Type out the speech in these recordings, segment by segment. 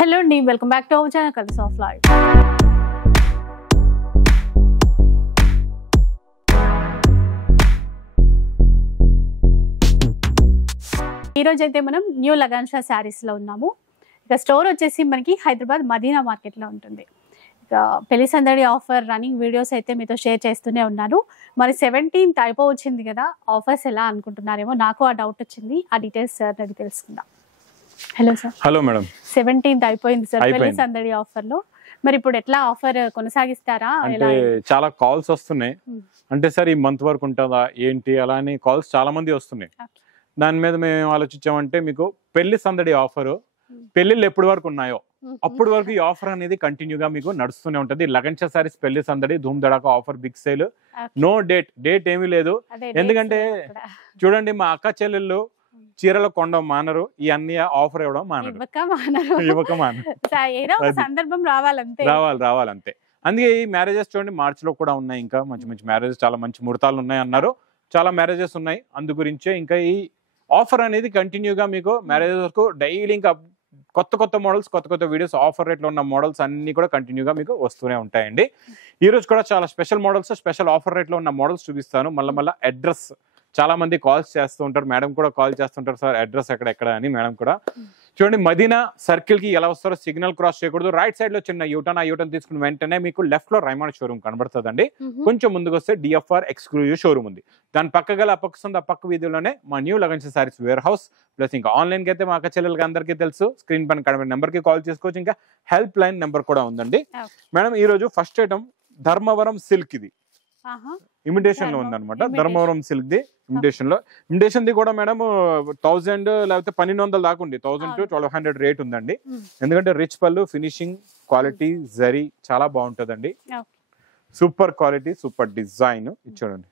Hello అండి, welcome back to our channel colours of life. ఈరోజు అయితే మనం న్యూ లగాన్షా శారీస్ లో ఉన్నాము. ఇక స్టోర్ వచ్చేసి మనకి హైదరాబాద్ మదీనా మార్కెట్ లో ఉంటుంది. ఇక పెళ్లి సందడి ఆఫర్ రన్నింగ్ వీడియోస్ అయితే మీతో షేర్ చేస్తూనే ఉన్నాను. మరి 17th అయిపోవచ్చింది కదా, ఆఫర్స్ ఎలా అనుకుంటున్నారేమో, నాకు ఆ డౌట్ వచ్చింది. ఆ డీటెయిల్స్ సార్ అది తెలుసుకుందాం. Hello sir. Hello madam. 17th అయిపోయింది సార్ పెళ్లి సందడి ఆఫర్ లో. మరి ఇప్పుడు ఎట్లా ఆఫర్ కొనసాగిస్తారా? అంటే చాలా కాల్స్ వస్తున్నాయి. అంటే సార్ ఈ మంత్ వరకు ఉంటుందా ఏంటి అలా అని కాల్స్ చాలా మంది వస్తున్నాయి. దాని మీద మేము ఆలోచించామంటే మీకు పెళ్లి సందడి ఆఫర్ పెళ్లిళ్ళు ఎప్పటి వరకు ఉన్నాయో అప్పటి వరకు ఈ ఆఫర్ అనేది కంటిన్యూగా మీకు నడుస్తూనే ఉంటది. లగన్షా సారీస్ పెళ్లి సందడి ధూమ్ ధడాకా offer, big sale, no date ఏమీ లేదు. ఎందుకంటే చూడండి, మా అక్క చెల్లెళ్ళు చీరల కొండ మానరు, ఈ అన్ని ఆఫర్ ఇవ్వడం మానరు. సందర్భం రావాలంతే. అందుకే ఈ మ్యారేజెస్ చూడండి, మార్చ్ లో కూడా ఉన్నాయి. ఇంకా మంచి మంచి మ్యారేజెస్, చాలా మంచి ముహూర్తాలు ఉన్నాయి అన్నారు. చాలా మ్యారేజెస్ ఉన్నాయి. అందు గురించే ఇంకా ఈ ఆఫర్ అనేది కంటిన్యూగా మీకు మ్యారేజెస్ వరకు డైలీ ఇంకా కొత్త మోడల్స్, కొత్త వీడియోస్, ఆఫర్ రేట్లో ఉన్న మోడల్స్ అన్ని కూడా కంటిన్యూగా మీకు వస్తూనే ఉంటాయండి. ఈ రోజు కూడా చాలా స్పెషల్ మోడల్స్, స్పెషల్ ఆఫర్ రేట్లో ఉన్న మోడల్స్ చూపిస్తాను. మళ్ళీ అడ్రస్ చాలా మంది కాల్స్ చేస్తూ ఉంటారు, మేడం కూడా కాల్ చేస్తుంటారు, సార్ అడ్రస్ ఎక్కడ అని. మేడం కూడా చూడండి, మదీనా సర్కిల్ కి ఎలా వస్తారో సిగ్నల్ క్రాస్ చేయకూడదు. రైట్ సైడ్ లో చిన్న యూటర్న్ తీసుకుని వెంటనే మీకు లెఫ్ట్ లో రైమాండ్ షోరూమ్ కనబడుతుందండి. కొంచెం ముందుకు వస్తే డిఎఫ్ఆర్ ఎక్స్క్లూజివ్ షోరూమ్ ఉంది. దాని పక్క గల ఆ పక్క వీధిలోనే మా న్యూ లగన్షా సారీస్ వేర్ హౌస్. ప్లస్ ఇంకా ఆన్లైన్ కి అయితే మా అక్క చెల్లెలకి అందరికీ తెలుసు, స్క్రీన్ పైన కనబడే నెంబర్ కి కాల్ చేసుకోవచ్చు. ఇంకా హెల్ప్ లైన్ నెంబర్ కూడా ఉందండి. మేడం ఈ రోజు ఫస్ట్ ఐటమ్ ధర్మవరం సిల్క్, ఇది ఇమిటేషన్ లో ఉందన్నమాట. Dharmavaram silk the imitation the కూడా మేడం 1000 లేకపోతే 1200 దాకా ఉంది. 1000 to 1200 రేట్ ఉందండి. ఎందుకంటే రిచ్ పళ్ళు, ఫినిషింగ్, క్వాలిటీ, జరీ చాలా బాగుంటదండి. Super quality, super design. చూడండి,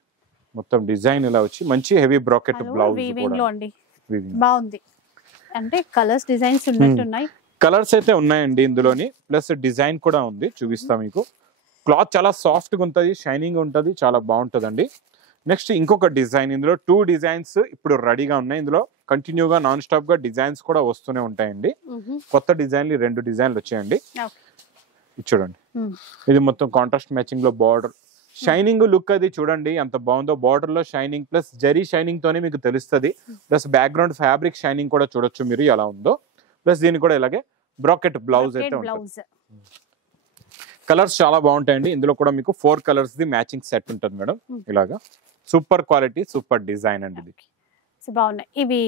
మొత్తం డిజైన్ ఇలా వచ్చి మంచి హెవీ బ్రాకెట్ బ్లౌజ్ బాగుంది. అంటే కలర్స్ డిజైన్స్ ఉన్నట్టున్నాయి. కలర్స్ అయితే ఉన్నాయండి ఇందులోని, ప్లస్ డిజైన్ కూడా ఉంది, చూపిస్తా మీకు. క్లాత్ చాలా సాఫ్ట్ గా ఉంటది, షైనింగ్ ఉంటది, చాలా బాగుంటదండి. నెక్స్ట్ ఇంకొక డిజైన్, ఇందులో 2 డిజైన్స్ ఇప్పుడు రెడీగా ఉన్నాయి. ఇందులో కంటిన్యూగా నాన్ స్టాప్ గా డిజైన్స్ కూడా వస్తూనే ఉంటాయండి. కొత్త డిజైన్లు 2 డిజైన్లు వచ్చాయండి. చూడండి, ఇది మొత్తం కాంట్రాస్ట్ మ్యాచింగ్ లో బార్డర్, షైనింగ్ లుక్ అది చూడండి ఎంత బాగుందో. బార్డర్ లో షైనింగ్ ప్లస్ జరీ షైనింగ్ తోనే మీకు తెలుస్తుంది. ప్లస్ బ్యాక్గ్రౌండ్ ఫ్యాబ్రిక్ షైనింగ్ కూడా చూడొచ్చు మీరు ఎలా ఉందో. ప్లస్ దీనికి కూడా ఇలాగే బ్రాకెట్ బ్లౌజ్ అయితే ఉంటుంది. కలర్స్ చాలా బాగుంటాయండి. ఇందులో కూడా మీకు 4 కలర్స్ ది మ్యాచింగ్ సెట్ ఉంటుంది మేడం. ఇలాగా సూపర్ క్వాలిటీ, సూపర్ డిజైన్ అండి. ఇది బాగున్నాయి ఇవి.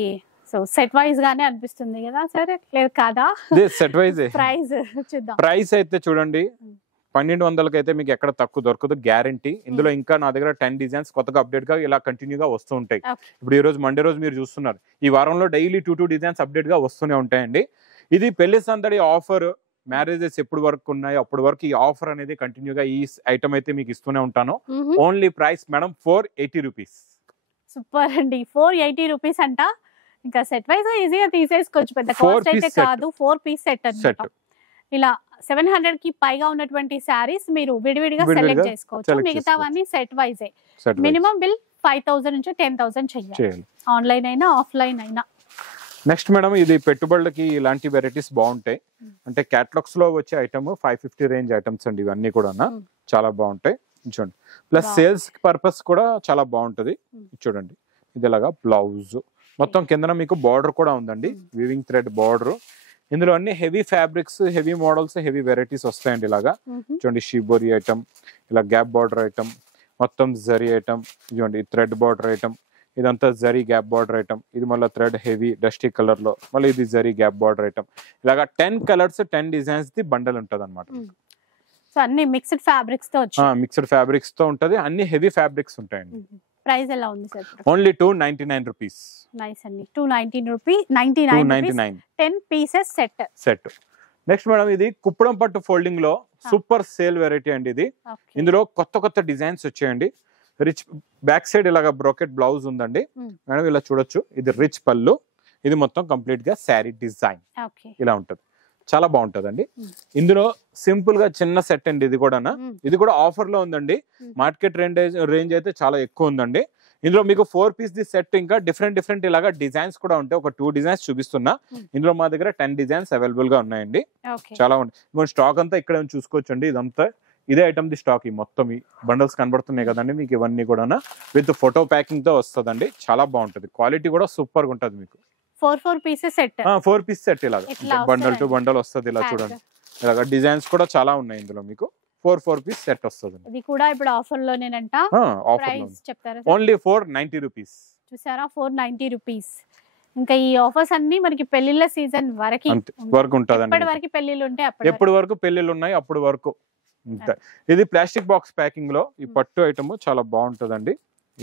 సో సెట్ వైజ్ గానే అనిపిస్తుంది కదా సరే, లేదు కాదా? సెట్ వైజ్ ప్రైస్ అయితే చూడండి, 1200కి అయితే మీకు ఎక్కడ తక్కువ దొరకదు, గ్యారంటీ. ఇందులో ఇంకా నా దగ్గర 10 డిజైన్స్ కొత్తగా అప్డేట్ గా ఇలా కంటిన్యూగా వస్తూ ఉంటాయి. ఇప్పుడు ఈ రోజు మండే రోజు మీరు చూస్తున్నారు, ఈ వారంలో డైలీ 2 డిజైన్స్ అప్డేట్ గా వస్తూనే ఉంటాయండి. ఇది పెళ్లి సందడి ఆఫర్, మ్యారేజెస్ ఎప్పుడు వరకు ఉన్నాయో అప్పటి వరకు ఈ ఆఫర్ అనేది కంటిన్యూగా ఈ ఐటమ్ అయితే మీకు ఇస్తూనే ఉంటాను. Only price madam 480 rupees. Super అండి, 480 రూపీస్ అంట. ఇంకా సెట్ వైజ్ ఈజీగా తీసేసుకోవచ్చు, పెద్ద కాస్ట్ అయితే కాదు. 4 పీస్ సెట్ అన్నమాట. ఇలా 700 కి పైగా ఉన్నటువంటి శారీస్ మీరు విడివిడిగా సెలెక్ట్ చేసుకోవచ్చు. మిగతావన్నీ సెట్ వైజే. మినిమం బిల్ 5000 నుంచి 10,000 చెయ్యాలి, ఆన్లైన్ అయినా ఆఫ్లైన్ అయినా. నెక్స్ట్ మేడం, ఇది పెట్టుబడులకి ఇలాంటి వెరైటీస్ బాగుంటాయి. అంటే క్యాటలాగ్స్ లో వచ్చే ఐటమ్ 550 రేంజ్ ఐటమ్స్ అండి. ఇవన్నీ కూడా చాలా బాగుంటాయి చూడండి. ప్లస్ సేల్స్ పర్పస్ కూడా చాలా బాగుంటది. చూడండి, ఇది ఇలాగా బ్లౌజ్ మొత్తం కింద మీకు బార్డర్ కూడా ఉందండి, వీవింగ్ థ్రెడ్ బార్డర్. ఇందులో అన్ని heavy fabrics, heavy models, heavy varieties వస్తాయండి. ఇలాగా చూడండి, షిబోరి ఐటమ్, ఇలా గ్యాప్ బార్డర్ ఐటమ్, మొత్తం జరీ ఐటమ్. చూడండి, థ్రెడ్ బార్డర్ ఐటమ్, ఇదంతా జరీ గ్యాప్ బార్డర్ ఐటమ్. ఇది మళ్ళీ థ్రెడ్ హెవీ డస్టీ కలర్ లో, మళ్ళీ ఇది జరీ గ్యాప్ బార్డర్ ఐటమ్. ఇలాగా 10 కలర్స్ 10 డిజైన్స్ ది బండల్ ఉంటది అనమాట. అన్ని మిక్స్డ్ ఫ్యాబ్రిక్స్ తో ఉంటది, అన్ని హెవీ ఫ్యాబ్రిక్స్ ఉంటాయండి. ప్రైస్ ఎలా ఉంది సార్? Only 299 rupees. నైస్ అండి, 299 10 పీసెస్ సెట్. నెక్స్ట్ మేడం, ఇది కుప్పడం పట్టు ఫోల్డింగ్ లో సూపర్ సేల్ వెరైటీ అండి. ఇది ఇందులో కొత్త డిజైన్స్ వచ్చాయండి. రిచ్ బ్యాక్ సైడ్ ఇలాగా బ్రోకెట్ బ్లౌజ్ ఉందండి మేడం, ఇలా చూడొచ్చు. ఇది రిచ్ పళ్ళు, ఇది మొత్తం కంప్లీట్ గా శారీ డిజైన్ ఇలా ఉంటది, చాలా బాగుంటదండి. ఇందులో సింపుల్ గా చిన్న సెట్ అండి. ఇది కూడా ఆఫర్ లో ఉందండి. మార్కెట్ రేంజ్ అయితే చాలా ఎక్కువ ఉందండి. ఇందులో మీకు 4 పీస్ ది సెట్ ఇంకా డిఫరెంట్ ఇలాగా డిజైన్స్ కూడా ఉంటాయి. ఒక 2 డిజైన్స్ చూపిస్తున్నా. ఇందులో మా దగ్గర 10 డిజైన్స్ అవైలబుల్ గా ఉన్నాయండి. చాలా ఉంటాయి. స్టాక్ అంతా ఇక్కడ చూసుకోవచ్చండి. ఇదంతా ఇదే ఐటమ్ ది స్టాక్. ఈ మొత్తం ఈ బండల్స్ కనబడుతున్నాయి కదండి మీకు, ఇవన్నీ కూడా విత్ ఫోటో ప్యాకింగ్ తో వస్తుందండి. చాలా బాగుంటది, క్వాలిటీ కూడా సూపర్ గా ఉంటది మీకు. 4 పీసెస్ సెట్, 4 పీస్ సెట్ ఇలాగా బండల్ టు బండల్ వస్తుంది. ఇలా చూడండి, ఇలాగా డిజైన్స్ కూడా చాలా ఉన్నాయి ఇందులో మీకు. 4 పీస్ సెట్ వస్తుంది. ఇది కూడా ఇప్పుడు ఆఫర్ లోనేనంట. ప్రైస్ చెప్తారా? Only 490 rupees. చూసారా, 490 రూపీస్. ఇంకా ఈ ఆఫర్స్ అన్ని మనకి పెళ్లిళ్ళ సీజన్ వరకు ఉంటదండి. ఎప్పటి వరకు పెళ్లిళ్ళు ఉంటే ఎప్పటి వరకు పెళ్లిళ్ళు ఉన్నాయి అప్పుడు వరకు. ఇది ప్లాస్టిక్ బాక్స్ ప్యాకింగ్ లో ఈ పట్టు ఐటమ్ చాలా బాగుంటదండి.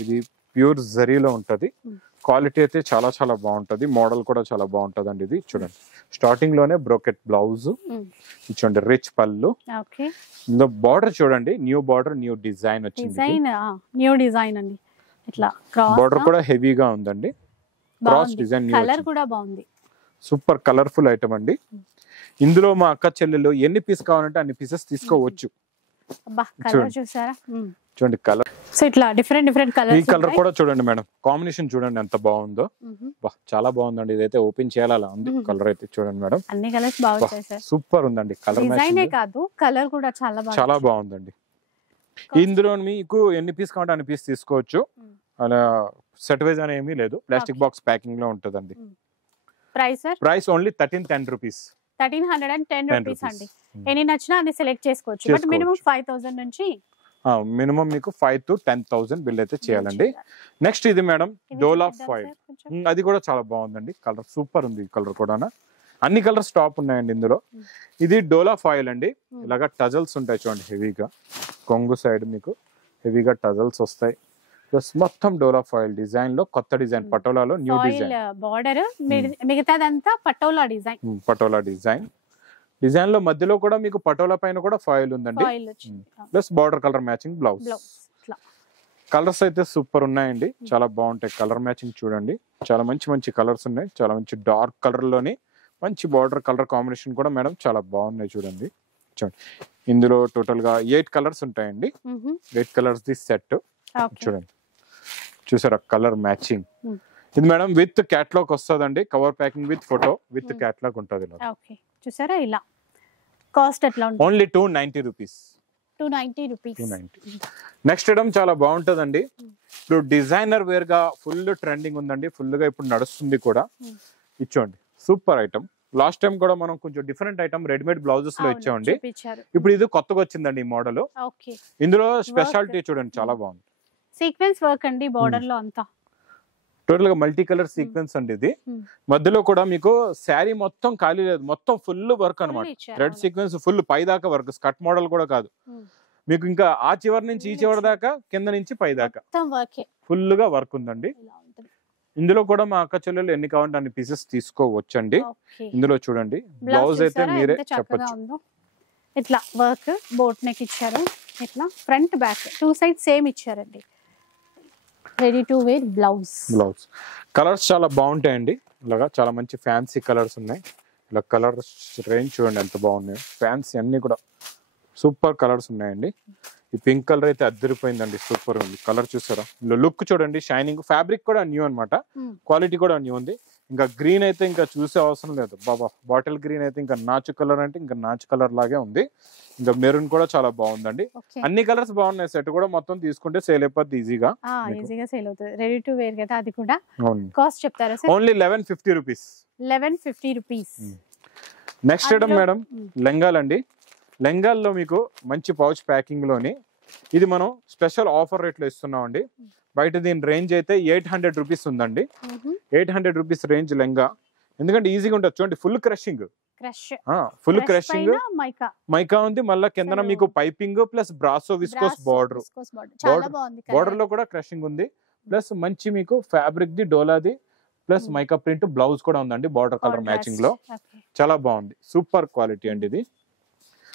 ఇది ప్యూర్ జరీలో ఉంటది. క్వాలిటీ అయితే చాలా చాలా బాగుంటది. మోడల్ కూడా చాలా బాగుంటదండి. ఇది చూడండి, స్టార్టింగ్ లోనే బ్రోకెట్ బ్లౌజ్ చూడండి, రిచ్ పళ్ళు. ఇందులో బార్డర్ చూడండి, న్యూ బార్డర్, న్యూ డిజైన్ వచ్చింది. న్యూ డిజైన్ అండి. ఇట్లా బార్డర్ కూడా హెవీగా ఉందండి. క్రాస్ డిజైన్ కలర్ కూడా బాగుంది. సూపర్ కలర్ఫుల్ ఐటమ్ అండి. ఇందులో మా అక్క చెల్లెలు ఎన్ని పీస్ కావాలంటే అన్ని పీసెస్ తీసుకోవచ్చు. చూడండి కలర్. సో ఇట్లా డిఫరెంట్ కలర్. ఈ కలర్ కూడా చూడండి మేడం, కాంబినేషన్ చూడండి ఎంత బాగుందో. చాలా బాగుందండి. ఇదైతే ఓపెన్ చేయాలా ఉంది. కలర్ అయితే చూడండి మేడం, అన్ని కలర్స్ బాగుంటాయి సార్. సూపర్ ఉందండి. కలర్ డిజైనే కాదు, కలర్ కూడా చాలా బాగుందండి. ఇందులో మీకు ఎన్ని పీస్ కావాలంటే అన్ని పీస్ తీసుకోవచ్చు. అలా సెట్ వైజ్ అని ఏమీ లేదు. ప్లాస్టిక్ బాక్స్ ప్యాకింగ్ లో ఉంటదండి. Price only 1310 rupees. 1310 రూపీస్ అండి. ఎన్ని నచ్చినా అన్ని సెలెక్ట్ చేసుకోవచ్చు. బట్ మినిమం 5000 నుంచి మినిమం మీకు 5 to 10,000 బిల్ అయితే చేయాలండి. నెక్స్ట్ ఇది మేడం డోలా ఫాయిల్. అది కూడా చాలా బాగుందండి. కలర్ సూపర్ ఉంది. ఈ కలర్ కూడా అన్ని కలర్స్ టాప్ ఉన్నాయండి ఇందులో. ఇది డోలా ఫాయిల్ అండి. ఇలాగా టజల్స్ ఉంటాయి చూడండి, హెవీగా కొంగు సైడ్ మీకు హెవీగా టజల్స్ వస్తాయి. ప్లస్ మొత్తం డోలా ఫాయిల్ డిజైన్ లో కొత్త డిజైన్, పటోలాలో న్యూ డిజైన్. బార్డర్ మిగతాదంతా పటోలా డిజైన్. పటోలా డిజైన్ లో మధ్యలో కూడా మీకు పటోలా పైన కూడా ఫాయిల్ ఉందండి. Plus border colour matching blouse. Colours అయితే సూపర్ ఉన్నాయండి, చాలా బాగుంటాయి. కలర్ మ్యాచింగ్ చూడండి, చాలా మంచి కలర్స్ ఉన్నాయి. చాలా మంచి డార్క్ కలర్ లోని మంచి బార్డర్ కలర్ కాంబినేషన్ కూడా మేడం చాలా బాగున్నాయి. చూడండి ఇందులో టోటల్ గా 8 కలర్స్ ఉంటాయండి. 8 కలర్స్ ది సెట్. చూడండి, చూసారా కలర్ మ్యాచింగ్. ఇది మేడం విత్ క్యాట్లాగ్ వస్తుందండి. Cover packing with photo with catalogue ఉంటుంది. చూసారా, ఇలా కాస్ట్ ఎట్లా ఉంటుంది? Only 290 rupees. 290 rupees. Next item చాలా బాగుంటదండి. ఇప్పుడు డిజైనర్ వేర్ గా ఫుల్ ట్రెండింగ్ ఉందండి. ఫుల్ గా ఇప్పుడు నడుస్తుంది కూడా. ఇచ్చోండి సూపర్ ఐటమ్. లాస్ట్ టైం కూడా మనం కొంచెం డిఫరెంట్ ఐటమ్ రెడీమేడ్ బ్లౌజెస్ లో ఇచ్చామండి. ఇప్పుడు ఇది కొత్తగా వచ్చిందండి ఈ మోడల్. ఇందులో స్పెషాలిటీ చూడండి, చాలా బాగుంది. సీక్వెన్స్ వర్క్ అండి బార్డర్ లో అంతా. టోటల్ గా మల్టీ కలర్ సీక్వెన్స్ అండి ఇది. మధ్యలో కూడా మీకు శారీ మొత్తం ఖాళీ లేదు, మొత్తం ఫుల్ వర్క్ అనమాట. రెడ్ సీక్వెన్స్ ఫుల్ పై దాకా వర్క్, స్కర్ట్ మోడల్ కూడా కాదు మీకు. ఇంకా ఆ చివరి నుంచి ఈ చివరి దాకా, కింద నుంచి పై దాకా ఫుల్ గా వర్క్ ఉందండి. ఇందులో కూడా మా అక్క చెల్లెలు ఎన్ని కావాలంటే అన్ని పీసెస్ తీసుకోవచ్చండి. ఇందులో చూడండి బ్లౌజ్ అయితే మీరే చెప్పచ్చు. ఇట్లా వర్క్ బోట్ నెక్ ఇచ్చారు. ఇట్లా ఫ్రంట్ బ్యాక్ 2 సైడ్ సేమ్ ఇచ్చారండి. Ready to wear blouse. Colours చాలా బాగుంటాయండి. ఇలాగా చాలా మంచి ఫ్యాన్సీ కలర్స్ ఉన్నాయి. ఇలా కలర్ రేంజ్ చూడండి ఎంత బాగున్నాయి. ఫ్యాన్సీ అన్ని కూడా సూపర్ కలర్స్ ఉన్నాయండి. ఈ పింక్ కలర్ అయితే అద్దరిపోయిందండి, సూపర్ ఉంది. కలర్ చూసారా, లుక్ చూడండి, షైనింగ్. ఫ్యాబ్రిక్ కూడా న్యూ అనమాట, క్వాలిటీ కూడా న్యూ ఉంది. ఇంకా గ్రీన్ అయితే ఇంకా చూసే అవసరం లేదు బాబా. బాటిల్ గ్రీన్ అయితే ఇంకా నాచు కలర్ అంటే ఇంకా నాచు కలర్ లాగే ఉంది. ఇంకా మెరూన్ కూడా చాలా బాగుందండి. అన్ని కలర్స్ బాగున్నాయి. సెట్ కూడా మొత్తం తీసుకుంటే సేల్ అయిపోద్ది ఈజీగా సేల్ అవుతుంది. రెడీ టు వేర్ కదా. అది కూడా కాస్ట్ చెప్తారా sir? Only 1150 rupees. 1150 rupees. Next item madam లెంగాలండి. లెంగాల్లో మీకు మంచి పౌచ్ ప్యాకింగ్ లోని ఇది మనం స్పెషల్ ఆఫర్ రేట్ లో ఇస్తున్నాం అండి. బయట దీని రేంజ్ అయితే 800 రూపీస్ ఉందండి. 800 రూపీస్ రేంజ్ లెంగా. ఎందుకంటే ఈజీగా ఉంటుంది చూడండి. Full crushing, full crushing mica ఉంది. మళ్ళీ కింద మీకు piping plus brasso viscose border. Border లో కూడా క్రషింగ్ ఉంది. ప్లస్ మంచి మీకు ఫ్యాబ్రిక్ ది డోలాది ప్లస్ మైకా ప్రింట్ బ్లౌజ్ కూడా ఉందండి. బార్డర్ కలర్ మ్యాచింగ్ లో చాలా బాగుంది. సూపర్ క్వాలిటీ అండి ఇది.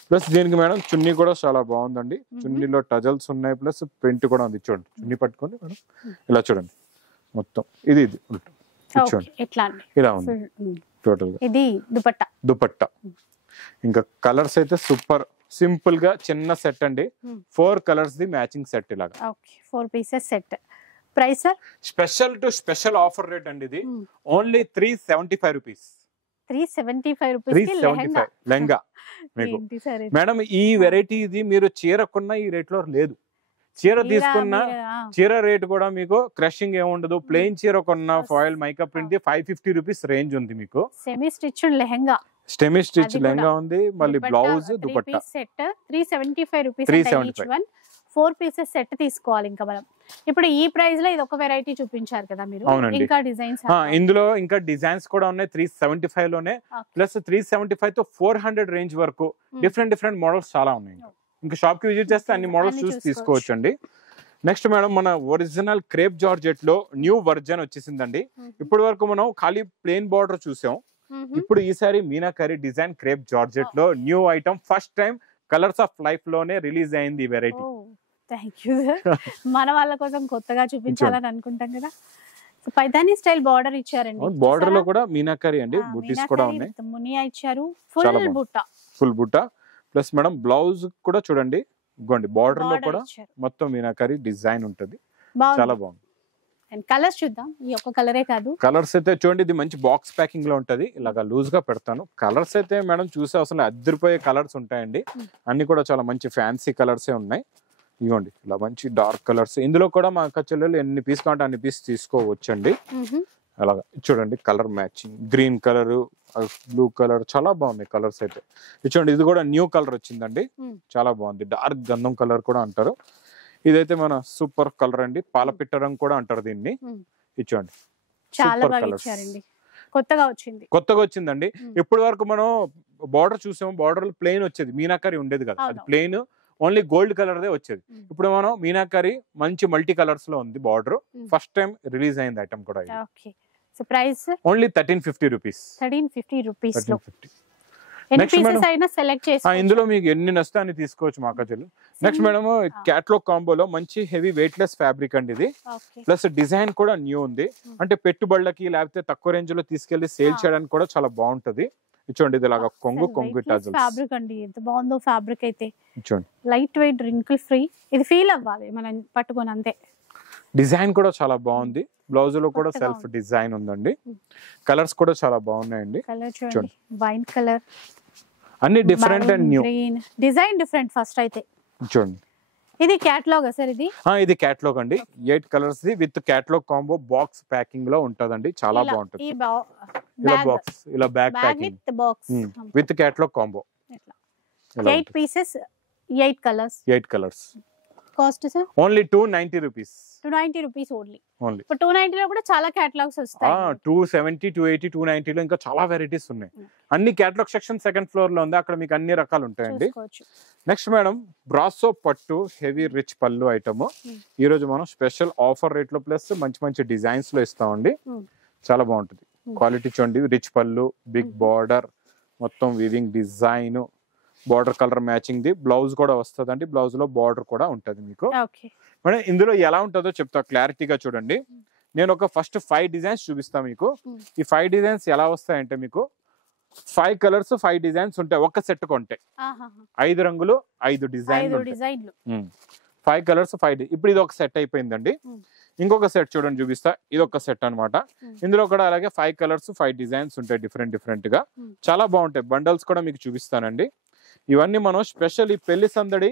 ప్లస్ దీనికి మేడం చున్నీ కూడా చాలా బాగుందండి. చున్నీలో టజల్స్ ఉన్నాయి, ప్లస్ ప్రింట్ కూడా ఉంది. చూడండి చున్నీ పట్టుకోండి మేడం, ఇలా చూడండి మొత్తం ఇది చూడండి ఇలా ఉంది టోటల్ గా. ఇది దుపట్టా. ఇంకా కలర్స్ అయితే సూపర్ సింపుల్ గా చిన్న సెట్ అండి. 4 కలర్స్ ది మ్యాచింగ్ సెట్. ఇలాగా 4 pieces set. Price sir? Special to special offer rate అండి ఇది. Only 375 rupees. 375 రూపీస్ లెహంగా మీకు. మేడం ఈ వెరైటీ ఇది మీరు చీర కొన్న ఈ రేట్ లో లేదు. చీర తీసుకున్న చీర రేట్ కూడా మీకు క్రషింగ్ ఏముండదు. ప్లెయిన్ చీర కొన్న ఫాయిల్ మైకప్ ప్రింట్ 550 రూపీస్ రేంజ్ ఉంది మీకు. Semi stitched lehenga, semi stitch lehenga ఉంది. మళ్ళీ blouse dupatta set 375 rupees. 4 pieces set తీసుకోవాలి. ఇంకా మనం ఇప్పుడు ఈ ప్రైస్ లో ఇది ఒక వెరైటీ చూపించారు కదా మీరు, ఇంకా డిజైన్స్ ఇందులో ఇంకా డిజైన్స్ కూడా ఉన్నాయి 375 లోనే. ప్లస్ 375 తో 400 రేంజ్ వరకు డిఫరెంట్ మోడల్స్ చాలా ఉన్నాయి. ఇంకా షాప్ కి విజిట్ చేస్తే అన్ని మోడల్స్ చూసి తీసుకోవచ్చు అండి. నెక్స్ట్ మేడం మన ఒరిజినల్ క్రేప్ జార్జెట్ లో న్యూ వర్జన్ వచ్చేసిందండి. ఇప్పటి వరకు మనం ఖాళీ ప్లెయిన్ బార్డర్ చూసాం. ఇప్పుడు ఈసారి మీనాకరీ డిజైన్ క్రేప్ జార్జెట్ లో new item first time colours of life లోనే రిలీజ్ అయింది ఈ వెరైటీ. Thank you sir. మన వాళ్ళ కోసం కొత్తగా చూపించాలని అనుకుంటాం కదా. పైతానీ స్టైల్ బార్డర్ ఇచ్చారండి. బార్డర్ లో కూడా మీనాకరీ అండి, బూటీస్ కూడా ఉన్నాయి. మునియా ఇచ్చారు, ఫుల్ బుట్ట. ప్లస్ మేడం బ్లౌజ్ కూడా చూడండి, ఇగోండి బార్డర్ లో కూడా మొత్తం మీనాకరీ డిజైన్ ఉంటది. చాలా బాగుంది. అండ్ కలర్స్ చూద్దాం. ఈ ఒక్క కలరే కాదు, కలర్స్ అయితే చూడండి. ఇది మంచి బాక్స్ ప్యాకింగ్ లో ఉంటది. ఇలాగా లూజ్ గా పెడతాను. కలర్స్ అయితే మేడం చూసే అవసరం అద్దరిపోయే కలర్స్ ఉంటాయండి. అన్ని కూడా చాలా మంచి ఫ్యాన్సీ కలర్సే ఉన్నాయి. ఇవ్వండి ఇలా మంచి డార్క్ కలర్స్. ఇందులో కూడా మా అక్క చెల్లెలు ఎన్ని పీస్ కావాలంటే అన్ని పీస్ తీసుకోవచ్చండి. అలాగా చూడండి colour matching, green colour, blue colour, చాలా బాగుంది కలర్స్ అయితే. చూడండి ఇది కూడా న్యూ కలర్ వచ్చిందండి, చాలా బాగుంది. డార్క్ గంధం కలర్ కూడా అంటారు. ఇదైతే మన సూపర్ కలర్ అండి, పాలపిట్ట రంగు కూడా అంటారు దీన్ని. చూడండి చాలా కొత్తగా వచ్చిందండి. ఇప్పటి వరకు మనం బార్డర్ చూసాము, బార్డర్ ప్లెయిన్ వచ్చేది, మీనాకరీ ఉండేది కదా, అది plain only gold colour they వచ్చేది. ఇప్పుడు మనం మీనాకరీ మంచి మల్టీ కలర్స్ లో ఉంది బార్డర్. ఫస్ట్ టైం రిలీజ్ అయింది ఐటమ్ కూడా. Price only 1350 rupees. 1350 రూపీస్ లో ఎన్ని పీసెస్ అయినా సెలెక్ట్ చేసుకోవచ్చు. ఇందులో మీకు ఎన్ని నచ్చితే అన్ని తీసుకోవచ్చు మా అక్కచెల్లు. నెక్స్ట్ మేడం క్యాట్లాగ్ కాంబోలో మంచి హెవీ వెయిట్ లెస్ ఫ్యాబ్రిక్ అండి ఇది. ప్లస్ డిజైన్ కూడా న్యూ ఉంది. అంటే పెట్టుబడులకి లేకపోతే తక్కువ రేంజ్ లో తీసుకెళ్లి సేల్ చేయడానికి కూడా చాలా బాగుంటది. చూడండి ఇది ఇలాగా కొంగు టజల్స్ ఫ్యాబ్రిక్ అండి. ఎంత బాగుందో ఫ్యాబ్రిక్ అయితే. చూడండి లైట్ వెయిట్, రింకిల్ ఫ్రీ. ఇది ఫీల్ అవ్వాలి మనం పట్టుకొని అంతే. డిజైన్ కూడా చాలా బాగుంది. బ్లౌజ్ లో కూడా సెల్ఫ్ డిజైన్ ఉందండి. కలర్స్ కూడా చాలా బాగున్నాయండి. కలర్ చూడండి, వైన్ కలర్, అన్ని different and new. Green design different. First అయితే చూడండి ఇది క్యాటలాగ్ సార్? ఇది క్యాటలాగ్ అండి. 8 colours the with catalogue combo box packing లో ఉంటదండి. చాలా బాగుంటది. ఇలా బాక్స్, ఇలా bag packing with catalogue combo. 8 pieces, 8 colours. Cost sir only 290 rupees. 290 rupees only. ఇప్పుడు 290 లో కూడా చాలా క్యాటలాగ్స్ వస్తాయి. 270, 280, 290 లో ఇంకా చాలా వెరైటీస్ ఉన్నాయి. అన్ని క్యాటలాగ్ సెక్షన్ సెకండ్ ఫ్లోర్ లో ఉంది. అక్కడ మీకు అన్ని రకాలు ఉంటాయండి. నెక్స్ట్ మేడం బ్రాసో పట్టు హెవీ రిచ్ పళ్ళు ఐటమ్. ఈ రోజు మనం స్పెషల్ ఆఫర్ రేట్ లో ప్లస్ మంచి డిజైన్స్ లో ఇస్తామండి. చాలా బాగుంటుంది. క్వాలిటీ చూడండి, రిచ్ పళ్ళు, బిగ్ బార్డర్, మొత్తం weaving design, border colour matching the. Blouse కూడా వస్తుందండి. బ్లౌజ్ లో బార్డర్ కూడా ఉంటది మీకు. మేడం ఇందులో ఎలా ఉంటుందో చెప్తా క్లారిటీగా చూడండి. నేను ఒక ఫస్ట్ 5 డిజైన్స్ చూపిస్తా మీకు. ఈ 5 డిజైన్స్ ఎలా వస్తాయంటే మీకు 5 కలర్స్ 5 డిజైన్స్ ఉంటాయి ఒక సెట్ కొంటే. 5 రంగులు 5 డిజైన్లు. 5 కలర్స్ 5. ఇప్పుడు ఇది ఒక సెట్ అయిపోయిందండి. ఇంకొక సెట్ చూడండి చూపిస్తా. ఇది ఒక సెట్ అన్నమాట. ఇందులో కూడా అలాగే 5 కలర్స్ 5 డిజైన్స్ ఉంటాయి డిఫరెంట్ గా. చాలా బాగుంటాయి. బండల్స్ కూడా మీకు చూపిస్తానండి. ఇవన్నీ మనం స్పెషల్ ఈ పెళ్లి సందడి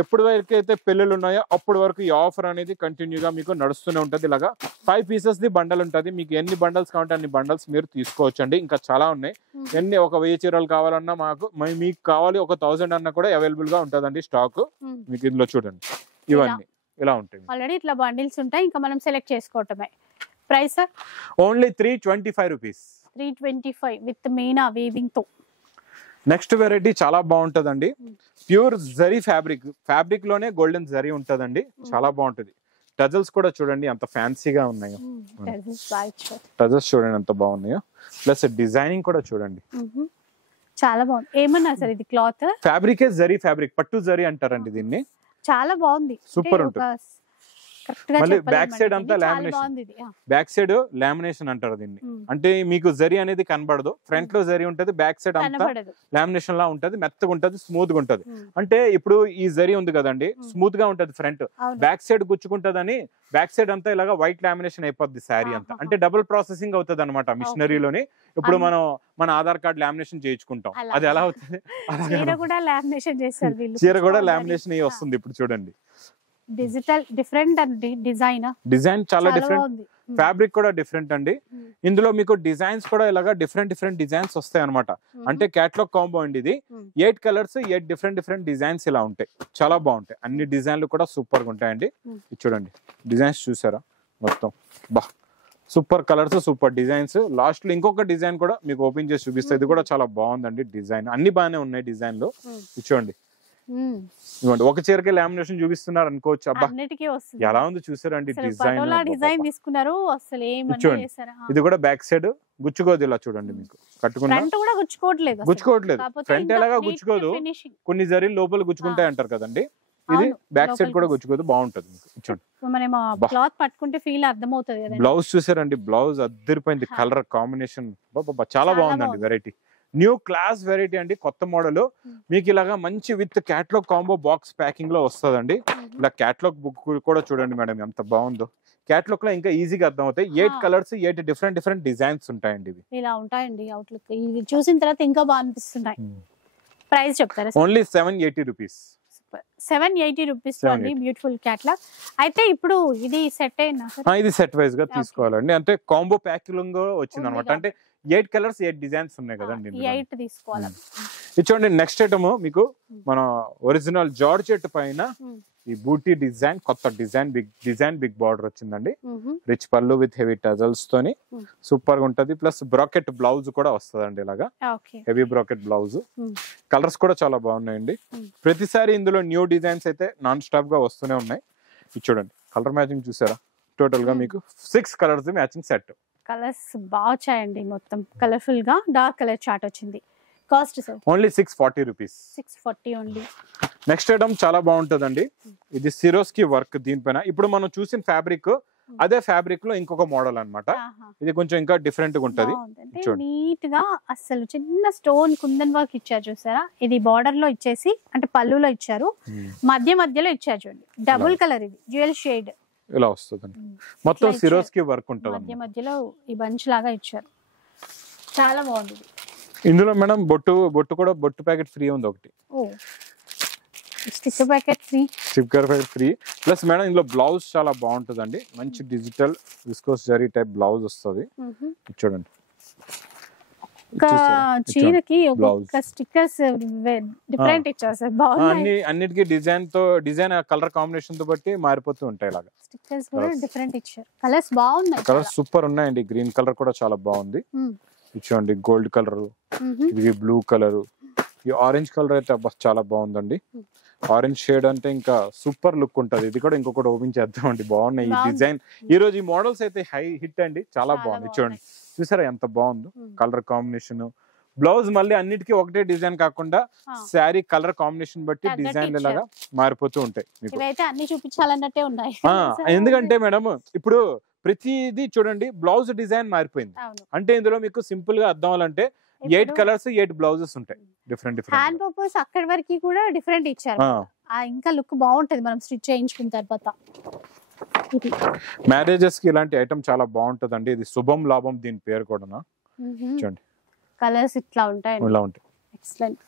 ఎప్పటి వరకు అయితే పెళ్లిళ్ళు ఉన్నాయో అప్పటి వరకు ఈ ఆఫర్ అనేది కంటిన్యూగా మీకు నడుస్తూనే ఉంటది. ఇలాగా 5 పీసెస్ ది బండల్ ఉంటది. మీకు ఎన్ని బండల్స్ కావాలంటే అన్ని బండల్స్ మీరు తీసుకోవచ్చండి. ఇంకా చాలా ఉన్నాయి. ఎన్ని ఒక 1000 చీరలు కావాలన్నా మీకు కావాలి ఒక 1000 అన్నా కూడా అవైలబుల్ గా ఉంటదండి స్టాక్ మీకు. ఇందులో చూడండి ఇవన్నీ ఇలా ఉంటాయి. ఆల్రెడీ ఇట్లా బండిల్స్ ఉంటాయి. ఇంకా మనం సెలెక్ట్ చేసుకోవటమే. Price only 325 rupees. 325 with meena weaving తో. నెక్స్ట్ వెరైటీ చాలా బాగుంటదండి. ప్యూర్ జరీ ఫ్యాబ్రిక్ లోనే గోల్డెన్ జరీ ఉంటదండి. చాలా బాగుంటది. టజల్స్ కూడా చూడండి ఎంత ఫ్యాన్సీగా ఉన్నాయో. టజల్స్ చూడండి ఎంత బాగున్నాయో. ప్లస్ డిజైనింగ్ కూడా చూడండి చాలా బాగుంది. ఏమన్నా సార్ ఇది క్లాత్? ఫ్యాబ్రికే జరీ ఫ్యాబ్రిక్, పట్టు జరీ అంటారండి దీన్ని. చాలా బాగుంది. సూపర్ ఉంటుంది. కరెక్ట్ గా మళ్ళీ చెప్పలేము back side మేడం అంతా ఇది. చాలా lamination. బాగుంది ఇది. బ్యాక్ సైడ్ లామినేషన్ అంటారు దీన్ని. ఉమ్. అంటే మీకు జరీ అనేది కనబడదు, ఫ్రంట్ లో జరీ ఉంటది, బ్యాక్ సైడ్ అంతా కనబడదు. లామినేషన్ లా ఉంటది, మెత్తగా ఉంటది, స్మూత్ గా ఉంటది. ఉమ్. అంటే ఇప్పుడు ఈ జరీ ఉంది కదండి, ఉమ్. స్మూత్ గా ఉంటది ఫ్రంట్, అవును. బ్యాక్ సైడ్ గుచ్చుకుంటదని బ్యాక్ సైడ్ అంతా ఇలాగా వైట్ లామినేషన్ అయిపోద్ది శారీ అంతా. ఆహాహా. అంటే డబుల్ ప్రాసెసింగ్ అవుతుంది అనమాట మిషనరీలోని. ఇప్పుడు అన్- మనం మన ఆధార్ కార్డ్ లామినేషన్ చేయించుకుంటాం, అలా. అది ఎలా అవుతుంది చీర కూడా లామినేషన్ చేస్తారు వీళ్ళు. చీర కూడా లామినేషన్ అయ్యి వస్తుంది. ఇప్పుడు చూడండి డిజిటల్ డిఫరెంట్ అండి డిజైన్ డిజైన్ చాలా డిఫరెంట్, బాగుంది. ఫ్యాబ్రిక్ కూడా డిఫరెంట్ అండి. ఉమ్. ఇందులో మీకు డిజైన్స్ కూడా ఇలాగా డిఫరెంట్ డిజైన్స్ వస్తాయి అనమాట. ఉమ్. అంటే క్యాట్లాగ్ కాంబో అండి ఇది. ఉమ్. 8 కలర్స్ 8 డిఫరెంట్ డిజైన్స్ ఇలా ఉంటాయి, చాలా బాగుంటాయి. అన్ని డిజైన్లు కూడా సూపర్ గా ఉంటాయండి. ఉమ్. ఇది చూడండి, డిజైన్స్ చూసారా మొత్తం, బా super colours, super designs. Last లో ఇంకొక డిజైన్ కూడా మీకు ఓపెన్ చేసి చూపిస్తే, ఇది కూడా చాలా బాగుందండి డిజైన్. అన్ని బాగానే ఉన్నాయి డిజైన్లు. ఉమ్. ఇది చూడండి, ఉమ్. ఇదిగోండి ఒక చీరకే లామినేషన్ చూపిస్తున్నారు అనుకోవచ్చు. అబ్బా అన్నిటికీ వస్తుంది. ఎలా ఉంది చూసారండి అసలు డిజైన్. పటోలా డిజైన్ తీసుకున్నారు అసలు ఏమని చూడండి. చేశారా. ఇది కూడా బ్యాక్ సైడ్ గుచ్చుకోదు, ఇలా చూడండి మీకు కట్టుకున్నా ఫ్రంట్ కూడా గుచ్చుకోవట్లేదు అసలు. గుచ్చుకోవట్లేదు. కాకపోతే ఫ్రంట్ ఇంకా ఎలాగా neat గుచ్చుకోదు, finishing. కొన్ని జరీ లోపల గుచ్చుకుంటాయి అంటారు కదండి, ఇది అవును, బ్యాక్ సైడ్ లోపలికి కూడా వస్తుంది. గుచ్చుకోదు, బాగుంటది మీకు. చూడండి మనం బా. క్లాత్ పట్టుకుంటే ఫీల్ అర్థమవుతుంది కదా. బ్లౌజ్ చూసారండి, బ్లౌజ్ అద్దరిపోయింది, హా. కలర్ కాంబినేషన్ చాలా చాలా బాగుందండి. బాగుంది. వెరైటీ, న్యూ క్లాస్ వెరైటీ అండి, కొత్త మోడల్. మీకు ఇలాగా మంచి with catalogue combo box packing లో వస్తుందండి. ఇలా క్యాట్లాగ్ బుక్ కూడా చూడండి మేడం ఎంత బాగుందో. క్యాట్లాగ్ లో ఇంకా ఈజీగా అర్థం అవుతాయి. 8 ఆ. కలర్స్ 8 డిఫరెంట్ డిజైన్స్ ఉంటాయండి ఇవి. ఇలా ఉంటాయండి అవుట్లుక్. ఇది చూసిన తర్వాత ఇంకా బాగా అనిపిస్తున్నాయి. ప్రైస్ చెప్తారా? Only 780 rupees. 780 రూపీస్ లో అండి 780. Beautiful catalogue. అయితే ఇప్పుడు ఇది సెట్ అయినా సార్? ఇది సెట్ వైజ్ గా Okay. తీసుకోవాలండి. అంటే కాంబో ప్యాకింగ్ వచ్చింది అనమాట. ఉంది అంటే 8 కలర్స్ 8 డిజైన్స్ ఉన్నాయి కదండి ఇందులో. 8 తీసుకోవాలి. ఇది చూడండి, నెక్స్ట్ ఐటమ్ మీకు మన ఒరిజినల్ జార్జెట్ పైన ఈ బూటీ డిజైన్, కొత్త బిగ్ బార్డర్ వచ్చిందండి. రిచ్ పళ్ళు విత్ హెవీ టజల్స్ తోని సూపర్ గా ఉంటది. ప్లస్ బ్రాకెట్ బ్లౌజ్ కూడా వస్తదండి, ఇలాగా okay. Heavy bracket blouse. Colours కూడా చాలా బాగున్నాయండి. Hmm. ప్రతిసారి ఇందులో న్యూ డిజైన్స్ అయితే నాన్ స్టాప్ గా వస్తూనే ఉన్నాయి. ఇది చూడండి, కలర్ మ్యాచింగ్ చూసారా, టోటల్ గా మీకు 6 కలర్స్ మ్యాచింగ్ సెట్. కలర్స్ బాగా వచ్చాయండి, మొత్తం కలర్ఫుల్ గా డార్క్ కలర్ చార్ట్ వచ్చింది. Cost sir? Only 640 rupees. 640 only. Next item చాలా బాగుంటదండి, ఇది సిరోస్కి వర్క్. దీనిపైన ఇప్పుడు మనం చూసిన ఫ్యాబ్రిక్, అదే ఫ్యాబ్రిక్ లో ఇంకొక మోడల్ అన్నమాట. ఇది కొంచెం ఇంకా డిఫరెంట్ గా ఉంటది. చూడండి. నీట్ గా అసలు చిన్న స్టోన్ కుందన్ వర్క్ ఇచ్చారు చూసారా. ఇది బార్డర్ లో ఇచ్చేసి అంటే పళ్ళులో ఇచ్చారు, మధ్యలో ఇచ్చారు చూడండి. డబుల్ కలర్, ఇది డ్యూయల్ షేడ్ ఇలా వస్తుందండి. మొత్తం ఇట్లా సిరోస్కి వర్క్ ఉంటది. మధ్యలో ఈ బంచ్ లాగా ఇచ్చారు, చాలా బాగుంది. ఇందులో మేడం బొట్టు ప్యాకెట్ ఫ్రీ ఉంది ఒకటి. ఓ, sticker packet free. Sticker packet free. Plus madam ఇందులో బ్లౌజ్ చాలా బాగుంటుందండి, మంచి digital viscose zari type blouse వస్తుంది. చూడండి, ఒక చీరకి Blouse. ఒక స్టిక్కర్స్ డిఫరెంట్ ఇచ్చారు సార్, బాగున్నాయి. అన్నిటికీ డిజైన్ కలర్ కాంబినేషన్ తో బట్టి మారిపోతూ ఉంటాయి. ఇలాగా స్టిక్కర్స్ కూడా డిఫరెంట్ ఇచ్చారు, కలర్స్ బాగున్నాయి. కలర్ సూపర్ ఉన్నాయండి. గ్రీన్ కలర్ కూడా చాలా బాగుంది. చూడండి, గోల్డ్ కలర్, ఇది బ్లూ కలర్, ఈ ఆరెంజ్ కలర్ అయితే చాలా బాగుందండి. ఆరెంజ్ షేడ్ అంటే ఇంకా సూపర్ లుక్ ఉంటది. ఇది కూడా ఇంకొకటి ఓపెన్ చేద్దామండి, బాగున్నాయి ఈ డిజైన్. ఈ రోజు ఈ మోడల్స్ అయితే హై హిట్ అండి, చాలా బాగుంది. చూడండి, చూసారా ఎంత బాగుందో కలర్ కాంబినేషన్. బ్లౌజ్ మళ్ళీ అన్నిటికీ ఒకటే డిజైన్ కాకుండా శారీ కలర్ కాంబినేషన్ బట్టి డిజైన్ లాగా మారిపోతూ ఉంటాయి మీకు. ఇవైతే అన్ని చూపించాలన్నట్టే ఉన్నాయి. ఎందుకంటే మేడం ఇప్పుడు ప్రతిదీ చూడండి, బ్లౌజ్ డిజైన్ మారిపోయింది. అంటే ఇందులో మీకు సింపుల్ గా అర్థం అవ్వాలంటే 8 కలర్స్ 8 బ్లౌజెస్ ఉంటాయి, డిఫరెంట్ హ్యాండ్ పర్పస్ అక్కడి వరకు కూడా డిఫరెంట్ ఇచ్చారు. ఇంకా లుక్ బాగుంటది మనం స్టిచ్ చేయించుకున్న తర్వాత. మ్యారేజెస్ కి ఇలాంటి ఐటమ్ చాలా బాగుంటదండి. ఇది శుభం లాభం దీని పేరు కూడా. చూడండి, కలర్స్ ఇట్లా ఉంటాయి, ఇలా ఉంటాయి. ఎక్సలెంట్.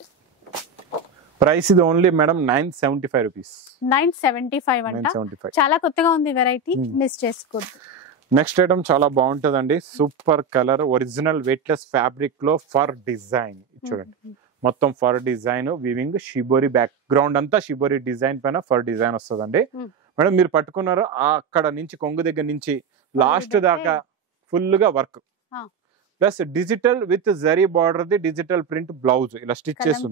ప్రైస్ ఇది ఓన్లీ మేడం 975 రూపీస్. 975 అంట, చాలా కొత్తగా ఉంది వెరైటీ, మిస్ చేసుకోవద్దు. నెక్స్ట్ ఐటమ్ చాలా బాగుంటదండి, super colour, original weightless fabric లో ఫర్ డిజైన్. చూడండి, మొత్తం for design weaving, shibori back ground అంతా షిబోరి డిజైన్ పైన ఫర్ డిజైన్ వస్తుందండి. మేడం మీరు పట్టుకున్నారు అక్కడ నుంచి కొంగు దగ్గర నుంచి లాస్ట్ దాకా ఫుల్ గా work, plus digital with zari border the digital print blouse ఇలా స్టిచ్ చేసి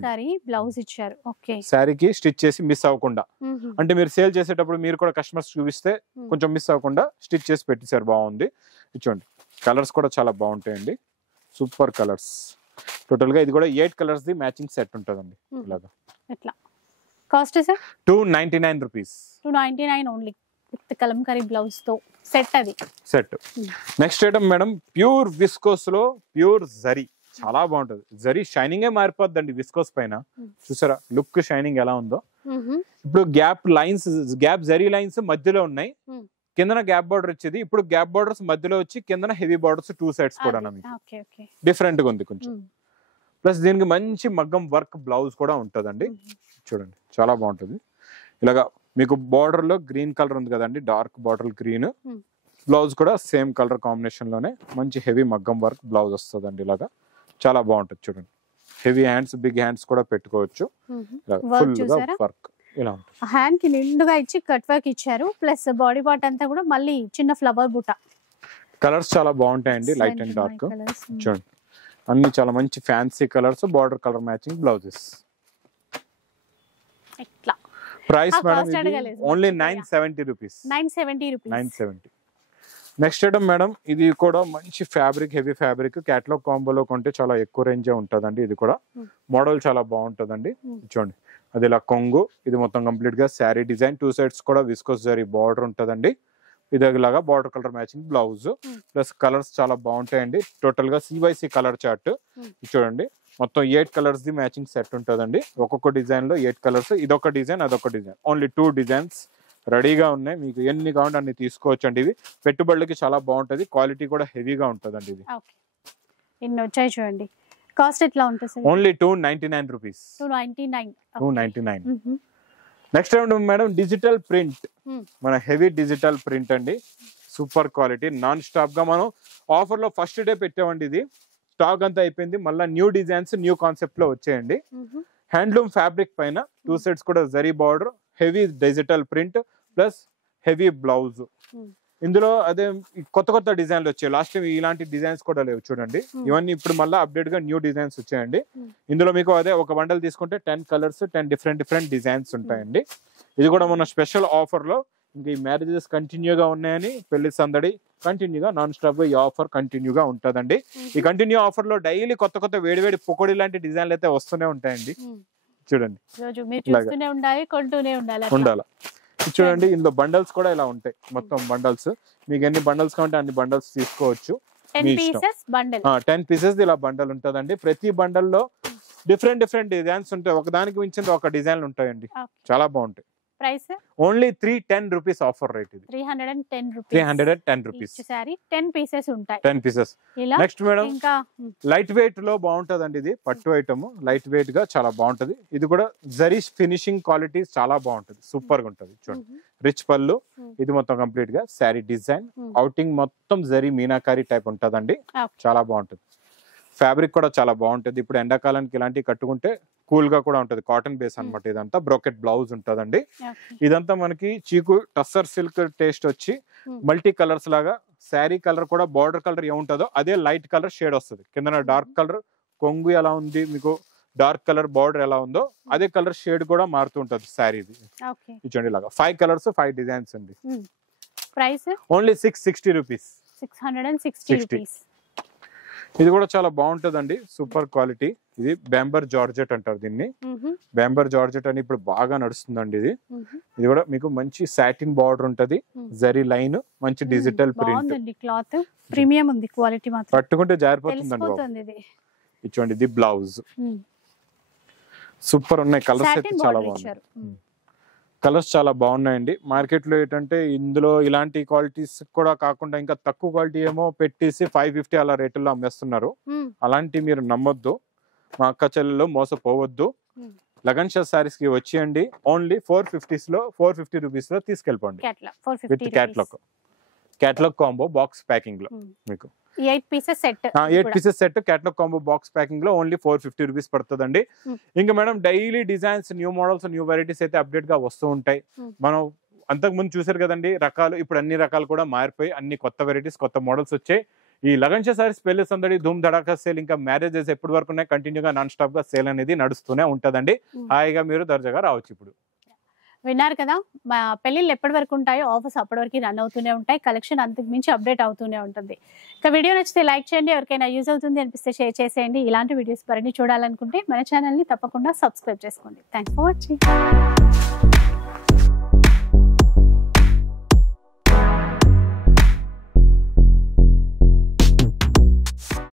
బ్లౌజ్ ఇచ్చారు. ఓకే, శారీకి స్టిచ్ చేసి మిస్ అవ్వకుండా, అంటే మీరు సేల్ చేసేటప్పుడు మీరు కూడా కస్టమర్స్ చూపిస్తే కొంచెం మిస్ అవ్వకుండా స్టిచ్ చేసి పెట్టేశారు, బాగుంది. చూడండి, కలర్స్ కూడా చాలా బాగుంటాయండి, సూపర్ కలర్స్. టోటల్ గా ఇది కూడా 8 కలర్స్ ది మ్యాచింగ్ సెట్ ఉంటదండి. ఇలాగా ఎట్లా cost sir? 299 rupees. 299 only. With Kalamkari blouse తో సెట్ అది set. Next item madam pure viscose లో ప్యూర్ జరీ, చాలా బాగుంటది. జరీ షైనింగ్ ఏ మారిపోద్దండి విస్కోస్ పైన. చూసారా లుక్ షైనింగ్ ఎలా ఉందో. ఇప్పుడు గ్యాప్ జరీ లైన్స్ మధ్యలో ఉన్నాయి, కిందన గ్యాప్ బార్డర్ వచ్చేది. ఇప్పుడు గ్యాప్ బార్డర్స్ మధ్యలో వచ్చి కిందన హెవీ బార్డర్స్ 2 సైడ్స్ కూడా డిఫరెంట్ గా ఉంది కొంచెం. ప్లస్ దీనికి మంచి మగ్గం వర్క్ బ్లౌజ్ కూడా ఉంటదండి. చూడండి చాలా బాగుంటది. ఇలాగా మీకు బార్డర్ లో గ్రీన్ కలర్ ఉంది కదండి, డార్క్ బార్డర్ గ్రీన్. బ్లౌజ్ కూడా సేమ్ కలర్ కాంబినేషన్ లోనే మంచి హెవీ మగ్గం వర్క్ బ్లౌజ్ వస్తుందండి. ఇలాగా చాలా బాగుంటది. చూడండి హెవీ హ్యాండ్స్, బిగ్ హ్యాండ్స్ కూడా పెట్టుకోవచ్చు. ఫుల్ గా వర్క్ ఇలా ఉంటుంది. హ్యాండ్ కి నిండుగా ఇచ్చి కట్ వర్క్ ఇచ్చారు. ప్లస్ బాడీ పార్ట్ అంతా కూడా మళ్ళీ చిన్న ఫ్లవర్ బుట్ట. కలర్స్ చాలా బాగుంటాయండి, లైట్ అండ్ డార్క్. చూడండి అన్ని చాలా మంచి fancy colours, border colour matching blouses. Price madam only 970 rupees. 970. Next item madam, ఇది కూడా మంచి ఫ్యాబ్రిక్, హెవీ ఫ్యాబ్రిక్. క్యాటలాగ్ కాంబోలో కొంటే చాలా ఎక్కువ రేంజే ఉంటుందండి. ఇది కూడా మోడల్ చాలా బాగుంటుందండి. చూడండి అది ఇలా కొంగు, ఇది మొత్తం కంప్లీట్ గా శారీ డిజైన్. 2 సైడ్స్ కూడా విస్కోస్ జరీ బార్డర్ ఉంటుందండి. ఇది ఇలాగా border colour matching blouse. Plus colours చాలా బాగుంటాయండి. టోటల్ గా CYC కలర్ చార్ట్. చూడండి మొత్తం 8 కలర్స్ ది మ్యాచింగ్ సెట్ ఉంటుందండి. ఒక్కొక్క డిజైన్ లో 8 కలర్స్. ఇదొక డిజైన్, అదొక డిజైన్. ఓన్లీ 2 డిజైన్స్ రెడీగా ఉన్నాయి. మీకు ఎన్ని కావాలంటే అన్ని తీసుకోవచ్చు అండి. ఇది పెట్టుబడులకి చాలా బాగుంటది, క్వాలిటీ కూడా హెవీగా ఉంటదండి. ఇది ఇన్ని వచ్చాయి చూడండి. కాస్ట్ ఎట్లా ఉంటుంది? Only 299 rupees. 299. Next madam digital print, మన హెవీ డిజిటల్ ప్రింట్ అండి. సూపర్ క్వాలిటీ, నాన్ స్టాప్ గా మనం ఆఫర్ లో ఫస్ట్ డే పెట్టామండి. ఇది స్టాక్ అంతా అయిపోయింది. మళ్ళీ న్యూ డిజైన్స్, న్యూ కాన్సెప్ట్ లో వచ్చాయండి. హ్యాండ్లూమ్ ఫ్యాబ్రిక్ పైన 2 సైడ్స్ కూడా zari border, heavy digital print plus heavy blouse. ఇందులో అదే కొత్త డిజైన్లు వచ్చాయి. లాస్ట్ టైం ఇలాంటి డిజైన్స్ కూడా లేవు చూడండి. ఇవన్నీ ఇప్పుడు మళ్ళీ అప్డేట్ గా న్యూ డిజైన్స్ వచ్చాయండి. ఇందులో మీకు అదే ఒక బండల్ తీసుకుంటే 10 కలర్స్, 10 డిఫరెంట్ డిజైన్స్ ఉంటాయండి. ఇది కూడా మన స్పెషల్ ఆఫర్ లో. ఇంకా ఈ మ్యారేజెస్ కంటిన్యూగా ఉన్నాయని, పెళ్లి సందడి కంటిన్యూగా నాన్ స్టాప్ గా ఈ ఆఫర్ కంటిన్యూగా ఉంటుందండి. ఈ కంటిన్యూ ఆఫర్ లో డైలీ కొత్త వేడి పొకోడి లాంటి డిజైన్లు అయితే వస్తూనే ఉంటాయండి. చూడండి ఉండాలి. చూడండి ఇందులో బండల్స్ కూడా ఇలా ఉంటాయి. మొత్తం బండల్స్ మీకు ఎన్ని బండల్స్ కావాలంటే అన్ని బండల్స్ తీసుకోవచ్చు. 10 పీసెస్ ఇలా బండల్ ఉంటుందండి. ప్రతి బండల్లో డిఫరెంట్ డిజైన్స్ ఉంటాయి. ఒకదానికి మించిన ఒక డిజైన్లు ఉంటాయండి. చాలా బాగుంటాయి. Price only 310 rupees offer rate. ఇది 310 రూపీస్. 10 పీసెస్ ఉంటాయి. 10 పీసెస్. నెక్స్ట్ మేడం ఇంకా లైట్ వెయిట్ లో బాగుంటదండి. ఇది పట్టు ఐటమ్, లైట్ వెయిట్ గా చాలా బాగుంటది. ఇది కూడా జరీ ఫినిషింగ్ క్వాలిటీ చాలా బాగుంటది, సూపర్ గా ఉంటది. చూడండి రిచ్ పళ్ళు. ఇది మొత్తం కంప్లీట్ గా శారీ డిజైన్, అవుటింగ్ మొత్తం జరీ మీనాకారి టైప్ ఉంటదండి. చాలా బాగుంటది. ఫ్యాబ్రిక్ కూడా చాలా బాగుంటది. ఇప్పుడు ఎండాకాలానికి ఇలాంటివి కట్టుకుంటే కూల్ గా కూడా ఉంటది. కాటన్ బేస్ అన్నమాట. ఇదంతా బ్రోకెట్ బ్లౌజ్ ఉంటదండి. ఇదంతా మనకి చీకు టస్సర్ సిల్క్ టేస్ట్ వచ్చి మల్టీ కలర్స్ లాగా, శారీ కలర్ కూడా బార్డర్ కలర్ ఏముంటుందో అదే లైట్ కలర్ షేడ్ వస్తుంది. కింద డార్క్ కలర్ కొంగు ఎలా ఉంది, మీకు డార్క్ కలర్ బార్డర్ ఎలా ఉందో అదే కలర్ షేడ్ కూడా మారుతూ ఉంటది శారీది. చూడండి ఇలాగా 5 కలర్స్ 5 డిజైన్స్ అండి. Price only 660 rupees. 660 రూపీస్. ఇది కూడా చాలా బాగుంటదండి, సూపర్ క్వాలిటీ. ఇది బ్యాంబర్ జార్జెట్ అంటారు దీన్ని. బ్యాంబర్ జార్జెట్ అని ఇప్పుడు బాగా నడుస్తుందండి. ఇది కూడా మీకు మంచి సాటిన్ బార్డర్ ఉంటది, జరీ లైన్, మంచి డిజిటల్ ప్రింట్. క్లాత్ ప్రీమియం ఉంది, క్వాలిటీ మాత్రం పట్టుకుంటే జారిపోతుందండి. ఇచ్చుకోండి ఇది బ్లౌజ్. సూపర్ ఉన్నాయి. కలర్స్ అయితే చాలా బాగున్నాయి. కలర్స్ చాలా బాగున్నాయండి. మార్కెట్ లో ఏంటంటే ఇందులో ఇలాంటి క్వాలిటీస్ కూడా కాకుండా ఇంకా తక్కువ క్వాలిటీ ఏమో పెట్టేసి 550 అలా రేటుల్లో అమ్మేస్తున్నారు. అలాంటి మీరు నమ్మొద్దు, మా అక్క చెల్లెల్లో మోసపోవద్దు. లగన్ షా సారీస్ కి వచ్చేయండి. ఓన్లీ 450 రూపీస్ లో తీసుకెళ్ళిపోండి with catalogue combo box packing లో. మీకు 8 pieces set catalogue combo box packing లో ఓన్లీ 450 రూపీస్ పడుతుందండి. ఇంకా madam daily designs, new models, new varieties అయితే అప్డేట్ గా వస్తూ ఉంటాయి. మనం అంతకు ముందు చూసారు కదండి రకాలు, ఇప్పుడు అన్ని రకాలు కూడా మారిపోయి అన్ని కొత్త వెరైటీస్, కొత్త మోడల్స్ వచ్చాయి. ఈ లగన్ షా సారీస్ పెళ్లి సందడి, ధూమ్ ధడాకా సేల్, ఇంకా మ్యారేజెస్ ఎప్పటి వరకు ఉన్నాయి, కంటిన్యూగా నాన్ స్టాప్ గా సేల్ అనేది నడుస్తూనే ఉంటదండి. హాయిగా మీరు దర్జాగా రావచ్చు. ఇప్పుడు విన్నారు కదా, మా పెళ్ళిళ్ళు ఎప్పటి వరకు ఉంటాయో ఆఫర్స్ అప్పటి వరకు రన్ అవుతూనే ఉంటాయి. కలెక్షన్ అంతకు మించి అప్డేట్ అవుతూనే ఉంటుంది. ఇక వీడియో నచ్చితే లైక్ చేయండి, ఎవరికైనా యూజ్ అవుతుంది అనిపిస్తే షేర్ చేసేయండి. ఇలాంటి వీడియోస్ మరిన్ని చూడాలనుకుంటే మన ఛానల్ని తప్పకుండా సబ్స్క్రైబ్ చేసుకోండి. Thanks for watching.